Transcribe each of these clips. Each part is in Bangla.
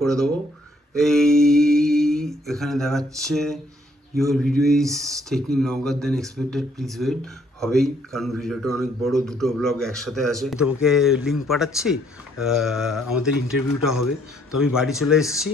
করে দেবো। এই এখানে দেখাচ্ছে your video is taking longer than expected, please wait. হবেই, কারণ ভিডিওটা অনেক বড়, দুটো ব্লগ একসাথে আছে। তোমাকে লিঙ্ক পাঠাচ্ছি, আমাদের ইন্টারভিউটা হবে। তো আমি বাড়ি চলে এসেছি।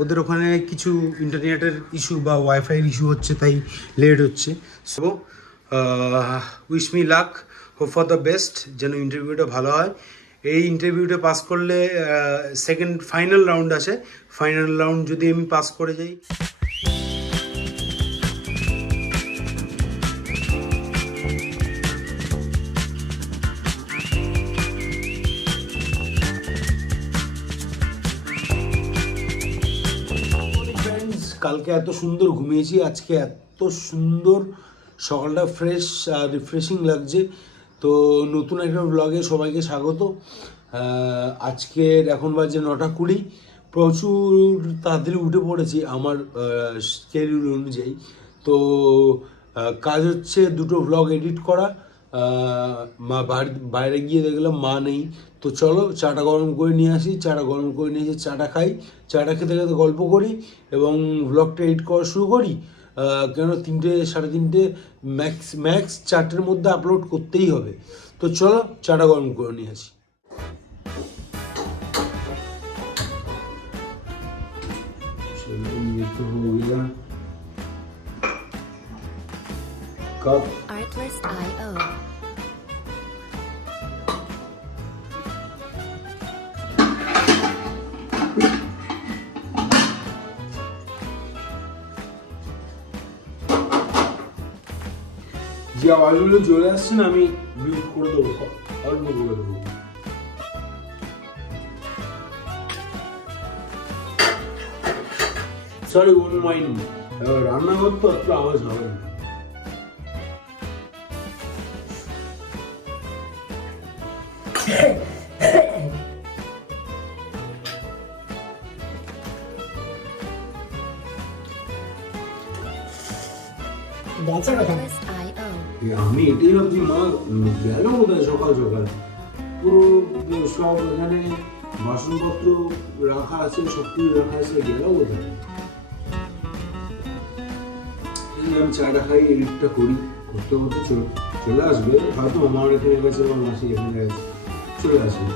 ওদের ওখানে কিছু ইন্টারনেটের ইস্যু বা ওয়াইফাইয়ের ইস্যু হচ্ছে, তাই লেট হচ্ছে। So wish me luck, hope for the best, যেন ইন্টারভিউটা ভালো হয়। এই ইন্টারভিউটা পাস করলে সেকেন্ড ফাইনাল রাউন্ড আছে। ফাইনাল রাউন্ড যদি আমি পাস করে যাই, কালকে এত সুন্দর ঘুমিয়েছি, আজকে এত সুন্দর সকালটা ফ্রেশ আর রিফ্রেশিং লাগছে। তো নতুন একটা ব্লগে সবাইকে স্বাগত। আজকের এখন বাজে 9:20। প্রচুর তাড়াতাড়ি উঠে পড়েছি আমার শিডিউল অনুযায়ী। তো কাজ হচ্ছে দুটো ব্লগ এডিট করা। মা বাইরে গিয়ে দেখলাম মা নেই। তো চলো চাটা গরম করে নিয়ে আসি। চাটা গরম করে নিয়ে এসে চাটা খাই। চাটা খেতে খেতে গল্প করি এবং ব্লগটা এডিট করা শুরু করি। কেন 3টে 3:30 ম্যাক্স 4টের মধ্যে আপলোড করতেই হবে। তো চলো চাটা গরম করে নিয়ে আসি। কাপ Artlist.io যে আওয়াজগুলো চলে আসছে না, আমি মিউট করে দেবো, অল্প করে দেবো। Sorry, on mind. রান্নাঘর তো একটু আওয়াজ হবে না। Artlist.io আমি এটাই ভাবছি, মা গেল বোধহয় সকাল সকাল। পুরো সব এখানে বাসনপত্র রাখা আছে, সব কিছু রাখা আছে, গেল বোধহয়। আমি চাটা খাই, এডিটটা করি, করতে করতে চলে আসবে। হয়তো আমার এখানে গেছে, আমার মাসি এখানে গেছে, চলে আসবে।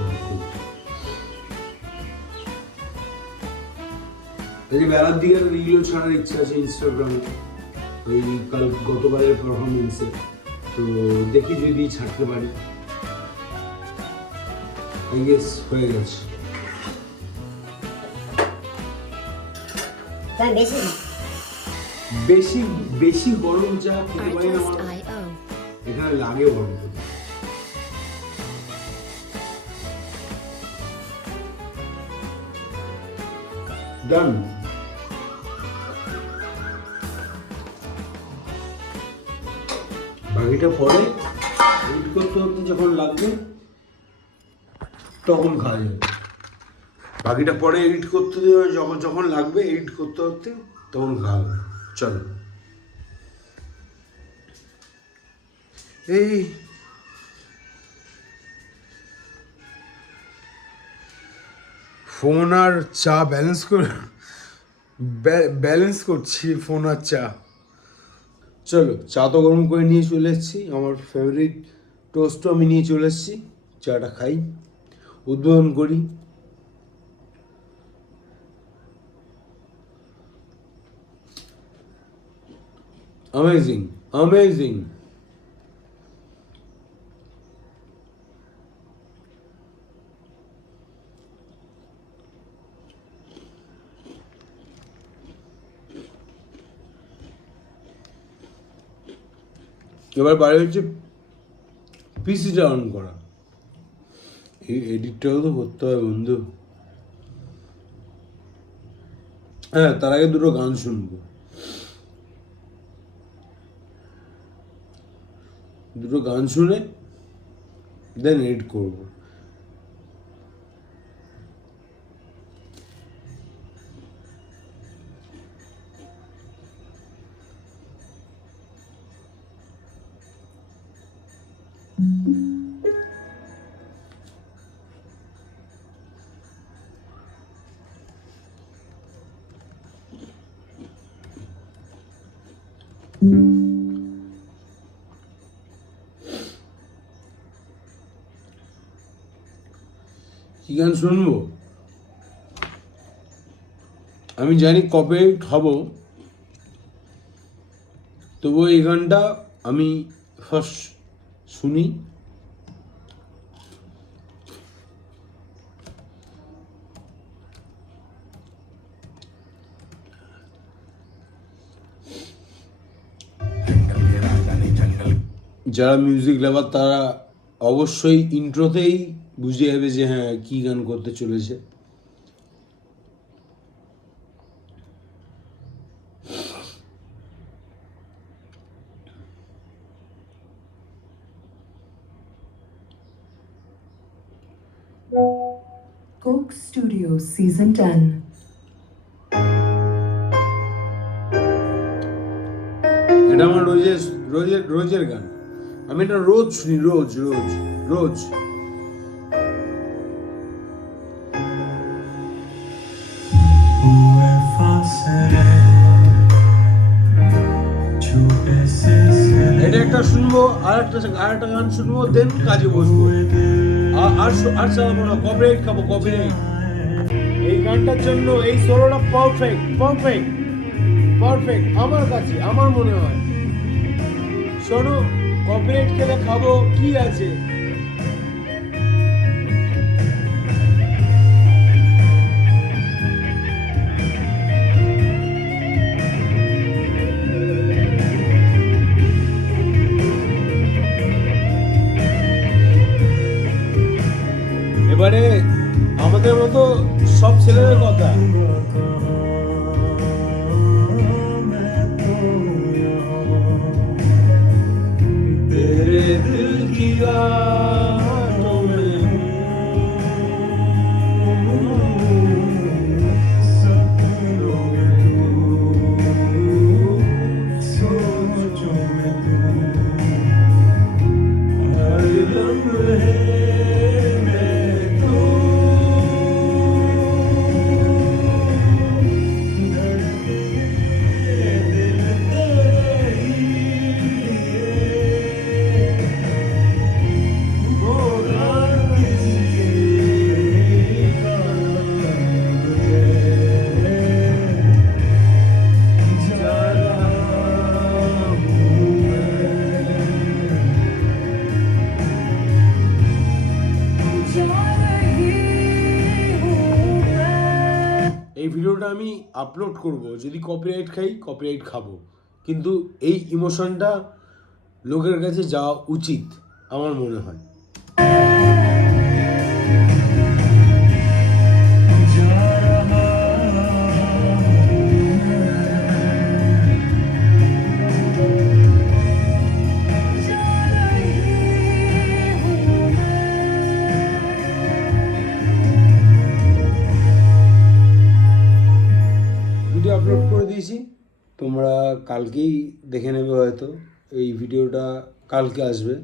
এই যে বেলার দিকে রিলও ছাড়ার ইচ্ছা আছে ইনস্টাগ্রামে, ওই গতবারের পারফরমেন্সে। তো দেখি যদি ছাড়তে পারি। আই গেস হয়ে গেছে। বেশি বেশি গরম চা খেতে পারি না, আমার Artlist.io এখানে লাগে গরম। ডান। বাকিটা পরে এডিট করতে করতে যখন লাগবে তখন খাওয়া যাবে। বাকিটা পরে এডিট করতে যখন যখন লাগবে, এডিট করতে করতে তখন খাওয়া যাবে। চলো। এই ফোন আর চা ব্যালেন্স করছি, ফোন আর চা। চলো, চা তো গরম করে নিয়ে চলে এসেছি, আমার ফেভারিট টোস্টও আমি নিয়ে চলে এসেছি। চাটা খাই, উদ্বোধন করি। Amazing, amazing. এবার বাইরে হচ্ছে পিসিটা অন করা। এই এডিটটাও তো করতে হবে বন্ধু। হ্যাঁ, তার আগে দুটো গান শুনবো, দুটো গান শুনে দেন এডিট করবো। কি গান শুনবো? আমি জানি কপিরাইট হব, তবুও এই গানটা আমি ফার্স্ট শুনি। যারা মিউজিক লাভার তারা অবশ্যই ইন্ট্রোতেই বুঝে যাবে যে হ্যাঁ কী গান করতে চলেছে। Coke Studio Season 10. এটা আমার রোজের গান, আমি এটা রোজ শুনি, রোজ রোজ রোজ। এটা একটা শুনবো, আর একটা গান শুনবো, দেন কাজে বসবো, আর চালাবো না, কপিরাইট খাবো, কপিরাইট। এই গানটার জন্য এই সোলোটা পারফেক্ট পারফেক্ট পারফেক্ট আমার কাছে, আমার মনে হয়। শোনো, কপিরাইট খেলে খাবো কি আছে। এবারে আমাদের মতো সব ছেলেদের কথা, তেরে দিল কি গানों में सपनों में सोचों में हर लम्हे এই ভিডিওটা আমি আপলোড করব, যদি কপিরাইট খাই কপিরাইট খাবো, কিন্তু এই ইমোশনটা লোকের কাছে যাওয়া উচিত আমার মনে হয়। ভিডিও আপলোড করে দিয়েছি, তোমরা কালকেই দেখে নেবে, হয়তো এই ভিডিওটা কালকে আসবে।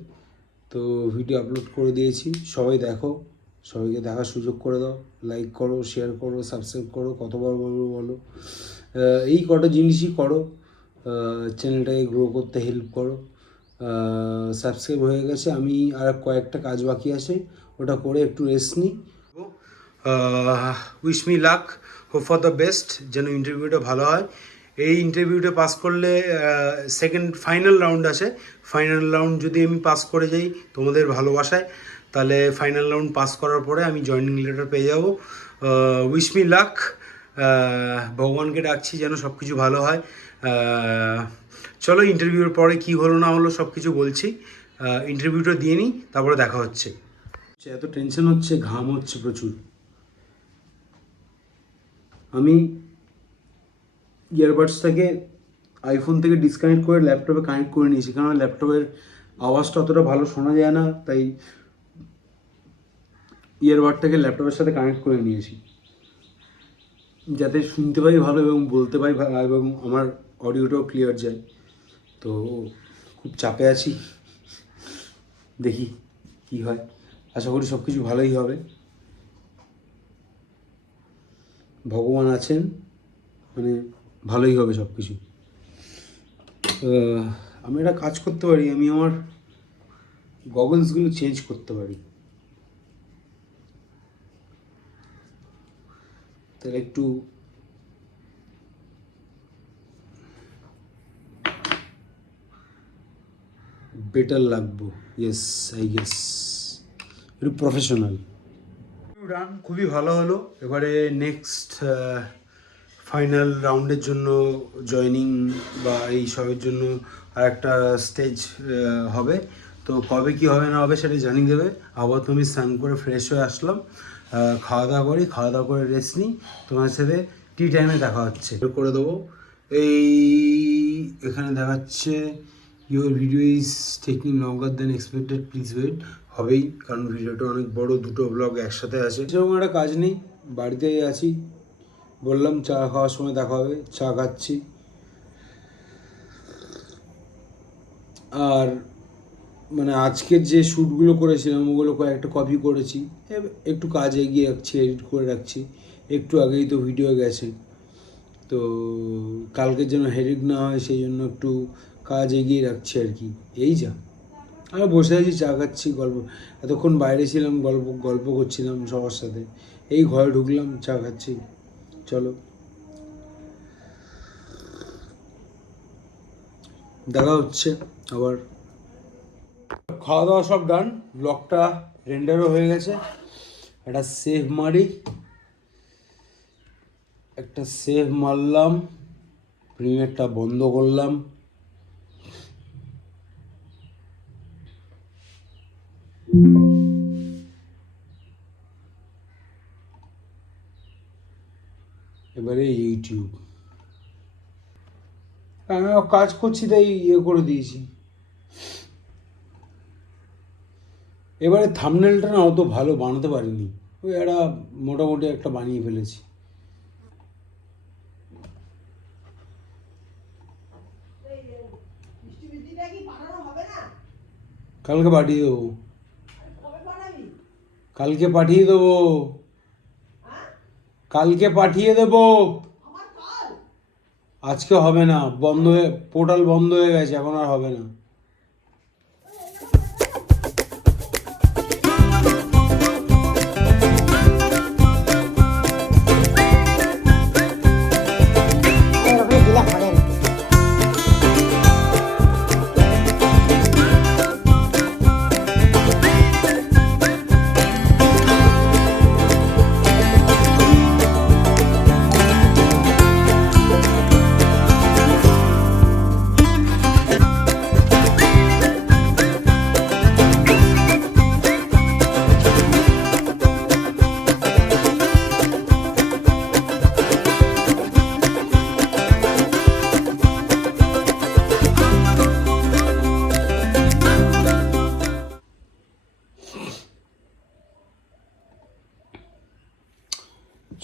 তো ভিডিও আপলোড করে দিয়েছি, সবাই দেখো, সবাইকে দেখার সুযোগ করে দাও, লাইক করো, শেয়ার করো, সাবস্ক্রাইব করো, কতবার বলবো বলো। এই কটা জিনিসই করো, চ্যানেলটাকে গ্রো করতে হেল্প করো। সাবস্ক্রাইব হয়ে গেছে, আমি আর কয়েকটা কাজ বাকি আছে, ওটা করে একটু রেস্ট নিই। Wish me luck, hope for the best, যেন ইন্টারভিউটা ভালো হয়। এই ইন্টারভিউটা পাস করলে সেকেন্ড ফাইনাল রাউন্ড আছে, ফাইনাল রাউন্ড যদি আমি পাস করে যাই তোমাদের ভালোবাসায়, তাহলে ফাইনাল রাউন্ড পাস করার পরে আমি জয়েনিং লেটার পেয়ে যাব। উইশ মি লাক, ভগবানকে ডাকছি যেন সব কিছু ভালো হয়। চলো, ইন্টারভিউর পরে কি হলো না হলো সব কিছু বলছি, ইন্টারভিউটা দিয়ে নিই, তারপরে দেখা হচ্ছে। এত টেনশন হচ্ছে, ঘাম হচ্ছে প্রচুর। আমি ইয়ারবাডসটাকে আইফোন থেকে ডিসকানেক্ট করে ল্যাপটপে কানেক্ট করে নিয়েছি, কারণ ল্যাপটপের আওয়াজটা অতটা ভালো শোনা যায় না, তাই ইয়ারবাডটাকে ল্যাপটপের সাথে কানেক্ট করে নিয়েছি, যাতে শুনতে পাই ভালো এবং বলতে পাই এবং আমার অডিওটাও ক্লিয়ার যায়। তো খুব চাপে আছি, দেখি কি হয়, আশা করি সব কিছু ভালোই হবে। ভগবান আছেন, মানে ভালোই হবে সব কিছু। আমি একটা কাজ করতে পারি, আমি আমার গগলসগুলো চেঞ্জ করতে পারি। তাহলে একটু বেটার লাগবো। ইয়েস, আই গেস একটু প্রফেশনাল। রান খুবই ভালো হলো। এবারে নেক্সট ফাইনাল রাউন্ডের জন্য জয়নিং বা এই সবের জন্য আর একটা স্টেজ হবে। তো কবে কি হবে না হবে সেটা জানিয়ে দেবে। আবার তুমি স্নান করে ফ্রেশ হয়ে আসলাম, খাওয়া দাওয়া করি, খাওয়া দাওয়া করে রেস্ট নিই, তোমার সাথে টি টাইমে দেখা হচ্ছে করে দেবো। এই এখানে দেখাচ্ছে your video is taking longer than expected, please wait. হবেই, কারণ ভিডিওটা অনেক বড়, দুটো ব্লগ একসাথে আছে। সেরকম একটা কাজ নেই, বাড়িতেই আছি। বললাম চা খাওয়ার সময় দেখা হবে, চা খাচ্ছি। আর মানে আজকের যে শ্যুটগুলো করেছিলাম ওগুলো কয়েকটা কপি করেছি, একটু কাজ এগিয়ে রাখছি, এডিট করে রাখছি। একটু আগেই তো ভিডিও গেছে, তো কালকের জন্য হেডেক না হয় সেই জন্য একটু কাজ এগিয়ে রাখছি আর কি। এই যা, আমি বসে আছি, চা খাচ্ছি, গল্প, এতক্ষণ বাইরে ছিলাম, গল্প করছিলাম সবার সাথে। এই ঘরে ঢুকলাম, চা খাচ্ছি। চলো দেখা হচ্ছে আবার। খাওয়া দাওয়া সব ডান, ব্লগটা রেন্ডারও হয়ে গেছে। একটা সেভ মারি, একটা সেভ মারলাম, প্রিমিয়ারটা বন্ধ করলাম। এবারে ইউটিউব আমি কাজ করছি তাই ইয়ে করে দিয়েছি। এবারে থাম্বনেলটা না অত ভালো বানাতে পারিনি, ওই একটা মোটামুটি একটা বানিয়ে ফেলেছি। কালকে পাঠিয়ে দেবো, কালকে পাঠিয়ে দেবো, কালকে পাঠিয়ে দেবো। আজকে হবে না, বন্ধ হয়ে, পোর্টাল বন্ধ হয়ে গেছে, এখন আর হবে না।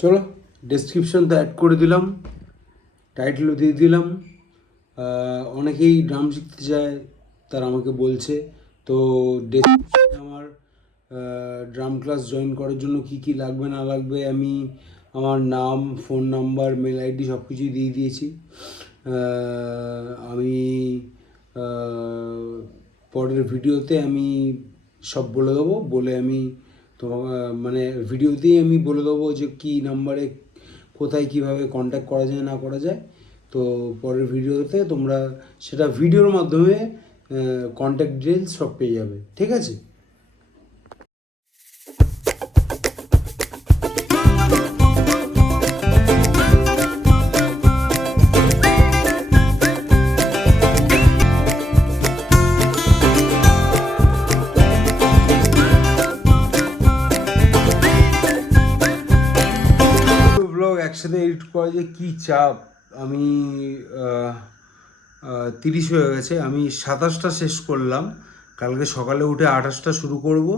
চলো ডেসক্রিপশন তো অ্যাড করে দিলাম, টাইটেলও দিয়ে দিলাম। অনেকেই ড্রাম শিখতে চায়, তারা আমাকে বলছে। তো ডেসক্রিপশনে আমার ড্রাম ক্লাস জয়েন করার জন্য কি কি লাগবে না লাগবে আমি আমার নাম, ফোন নাম্বার, মেল আইডি সব কিছুই দিয়ে দিয়েছি। আমি পরের ভিডিওতে আমি সব বলে দেবো, বলে আমি মানে ভিডিওতেই আমি বলে দেবো যে কী নাম্বারে কোথায় কীভাবে কন্ট্যাক্ট করা যায় না করা যায়। তো পরের ভিডিওতে তোমরা সেটা ভিডিওর মাধ্যমে কন্ট্যাক্ট ডিটেলস সব পেয়ে যাবে, ঠিক আছে? একসাথে এডিট করা যে কী চাপ। আমি 30 হয়ে গেছে, আমি 27টা শেষ করলাম। কালকে সকালে উঠে 28টা শুরু করব,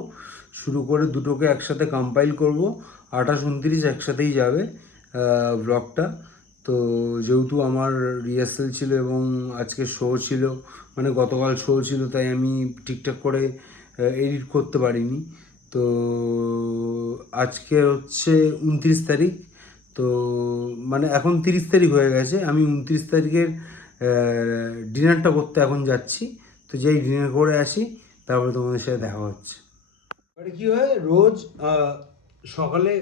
শুরু করে দুটোকে একসাথে কম্পাইল করব। 28, 29 একসাথেই যাবে ব্লগটা। তো যেহেতু আমার রিহার্সাল ছিল এবং আজকে শো ছিল, মানে গতকাল শো ছিল, তাই আমি ঠিকঠাক করে এডিট করতে পারিনি। তো আজকে হচ্ছে 29 তারিখ, তো মানে এখন 30 তারিখ হয়ে গেছে। আমি 29 তারিখের ডিনারটা করতে এখন যাচ্ছি। তো যেই ডিনার করে আসি তারপরে তোমাদের সাথে দেখা হচ্ছে। এবারে কী হয়, রোজ সকালে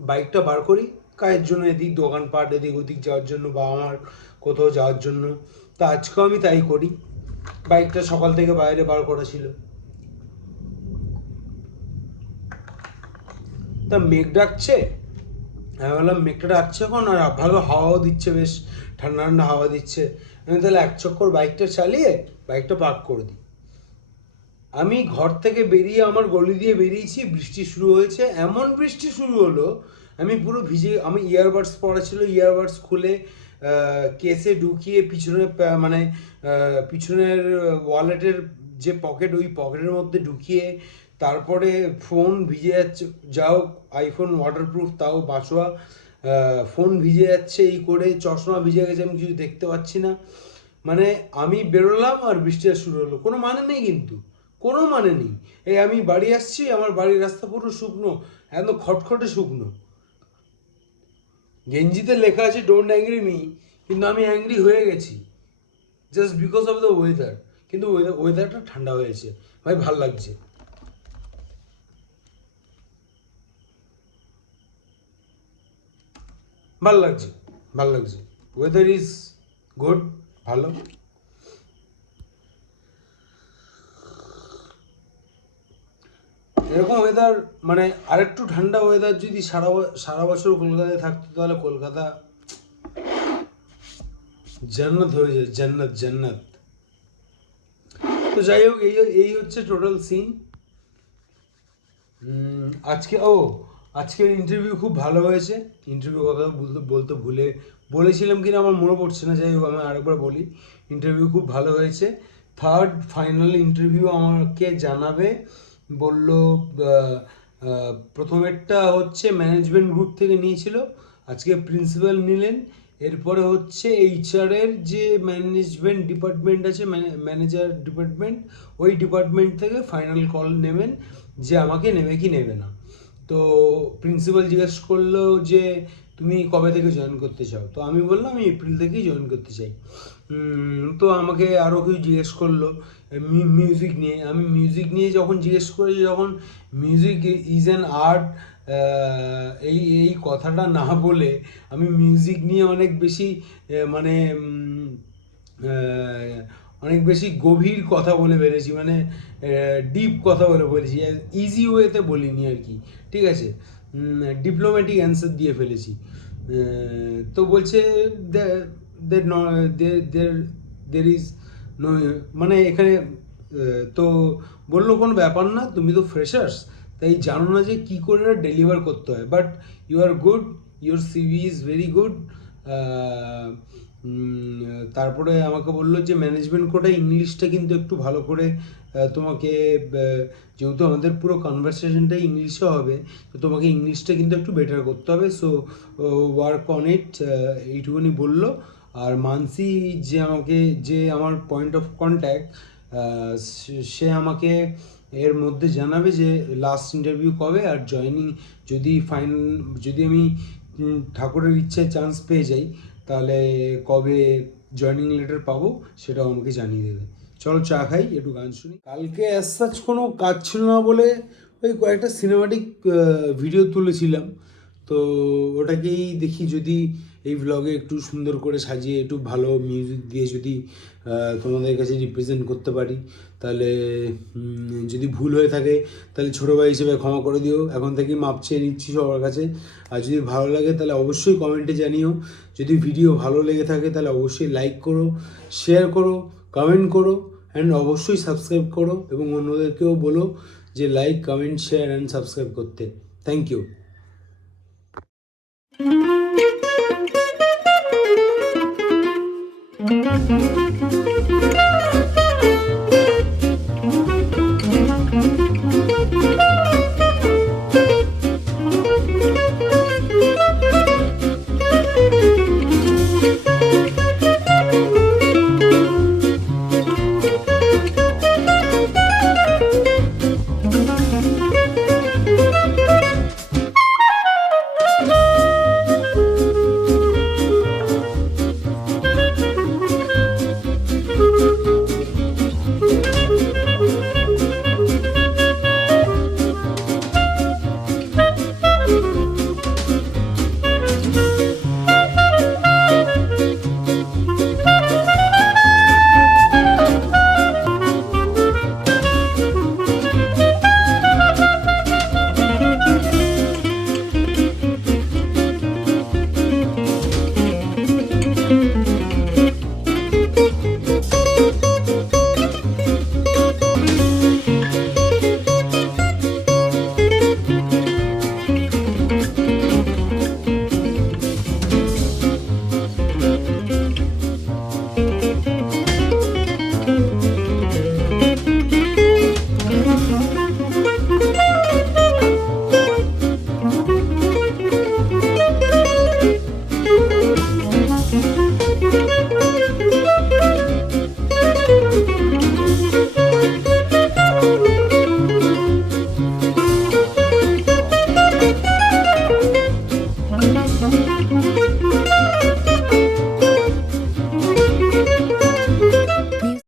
বাইকটা বার করি, কাজের জন্য এদিক দোকানপাট এদিক ওদিক যাওয়ার জন্য বা আমার কোথাও যাওয়ার জন্য। তা আজকেও আমি তাই করি। বাইকটা সকাল থেকে বাইরে বার করা ছিল। তা মেঘ ডাকছে, আমি বললাম মেঘটা ডাকছে এখন, আর ভালো হাওয়াও দিচ্ছে, বেশ ঠান্ডা ঠান্ডা হাওয়া দিচ্ছে। আমি তাহলে এক চক্কর বাইকটা চালিয়ে বাইকটা পার্ক করে দিই। আমি ঘর থেকে বেরিয়ে আমার গলি দিয়ে বেরিয়েছি, বৃষ্টি শুরু হয়েছে। এমন বৃষ্টি শুরু হলো, আমি পুরো ভিজে, আমি ইয়ারবাডস পরা ছিল, ইয়ারবাডস খুলে কেসে ঢুকিয়ে পিছনে মানে পিছনের ওয়ালেটের যে পকেট, ওই পকেটের মধ্যে ঢুকিয়ে তারপরে ফোন ভিজে যাচ্ছে, যাও আইফোন ওয়াটারপ্রুফ তাও বাঁচোয়া, ফোন ভিজে যাচ্ছে, এই করে চশমা ভিজে গেছে, আমি কিছু দেখতে পাচ্ছি না। মানে আমি বেরোলাম আর বৃষ্টিটা শুরু হলো, কোনো মানে নেই, কিন্তু কোনো মানে নেই। এই আমি বাড়ি আসছি, আমার বাড়ির রাস্তা পুরো শুকনো, একদম খটখটে শুকনো। গেঞ্জিতে লেখা আছে ডোন্ট অ্যাংরি মি, কিন্তু আমি অ্যাংরি হয়ে গেছি just because of the weather. কিন্তু ওয়েদারটা ঠান্ডা হয়েছে, ভাই ভাল লাগছে। ভাল লাগছে, ভাল লাগছে, ওয়েদার ইজ গুড, ভালো। এরকম ওয়েদার মানে আরেকটু ঠান্ডা ওয়েদার যদি সারা বছর কলকাতায় থাকতো, তাহলে কলকাতা জান্নাত হয়ে যায়, জান্নাত জান্নাত। তো যাই হোক, এই হচ্ছে টোটাল সিন। আজকের ইন্টারভিউ খুব ভালো হয়েছে। ইন্টারভিউ কথা বলতে বলেছিলাম কিনা আমার মনে পড়ছে না, যাই হোক আমি আরেকবার বলি, ইন্টারভিউ খুব ভালো হয়েছে। থার্ড ফাইনাল ইন্টারভিউ আমাকে জানাবে বলল। প্রথমেরটা হচ্ছে ম্যানেজমেন্ট গ্রুপ থেকে নিয়েছিল, আজকে প্রিন্সিপাল নিলেন। এরপরে হচ্ছে এইচআরের যে ম্যানেজমেন্ট ডিপার্টমেন্ট আছে, ম্যানেজার ডিপার্টমেন্ট, ওই ডিপার্টমেন্ট থেকে ফাইনাল কল নেবেন যে আমাকে নেবে কি নেবে না। তো প্রিন্সিপাল জিজ্ঞেস করলো যে তুমি কবে থেকে জয়েন করতে চাও, তো আমি বললাম আমি এপ্রিল থেকেই জয়েন করতে চাই। তো আমাকে আরও কিছু জিজ্ঞেস করলো মিউজিক নিয়ে। আমি মিউজিক নিয়ে যখন জিজ্ঞেস করেছি, যখন মিউজিক ইজ অ্যান আর্ট, এই কথাটা না বলে আমি মিউজিক নিয়ে অনেক বেশি মানে অনেক বেশি গভীর কথা বলে ফেলেছি, মানে ডিপ কথা বলে বলেছি, ইজি ওয়েতে বলিনি আর কি, ঠিক আছে, ডিপ্লোম্যাটিক অ্যান্সার দিয়ে ফেলেছি। তো বলছে দের ইজ নো, মানে এখানে তো বললো কোনো ব্যাপার না, তুমি তো ফ্রেশার্স, তাই জানো না যে কী করে ডেলিভার করতে হয়, but you are good, your CV is very good. তারপরে আমাকে বললো যে ম্যানেজমেন্ট কোটা ইংলিশটা কিন্তু একটু ভালো করে তোমাকে, যেহেতু আমাদের পুরো কনভারসেশনটাই ইংলিশে হবে, তো তোমাকে ইংলিশটা কিন্তু একটু বেটার করতে হবে, সো ওয়ার্ক অন ইট, এইটুকুনি বললো। আর মানসি যে আমার পয়েন্ট অফ কন্ট্যাক্ট, সে আমাকে এর মধ্যে জানাবে যে লাস্ট ইন্টারভিউ কবে, আর জয়েনিং যদি আমি ঠাকুরের ইচ্ছায় চান্স পেয়ে যাই, তাহলে কবে জয়েনিং লেটার পাবো সেটাও আমাকে জানিয়ে দেবে। চলো চা খাই, একটু গান শুনি। কালকে অ্যাজ সাচ কোনো কাজ ছিল না বলে ওই কয়েকটা সিনেমাটিক ভিডিও তুলেছিলাম, তো ওটাকেই দেখি যদি এই ব্লগে একটু সুন্দর করে সাজিয়ে একটু ভালো মিউজিক দিয়ে যদি তোমাদের কাছে রিপ্রেজেন্ট করতে পারি, তাহলে যদি ভুল হয়ে থাকে তাহলে ছোটো ভাই হিসেবে ক্ষমা করে দিও, এখন থেকেই মাপ চেয়ে নিচ্ছি সবার কাছে। আর যদি ভালো লাগে তাহলে অবশ্যই কমেন্টে জানিও। যদি ভিডিও ভালো লেগে থাকে তাহলে অবশ্যই লাইক করো, শেয়ার করো, কমেন্ট করো, অ্যান্ড অবশ্যই সাবস্ক্রাইব করো, এবং অন্যদেরকেও বলো যে like, comment, share and subscribe করতে। Thank you.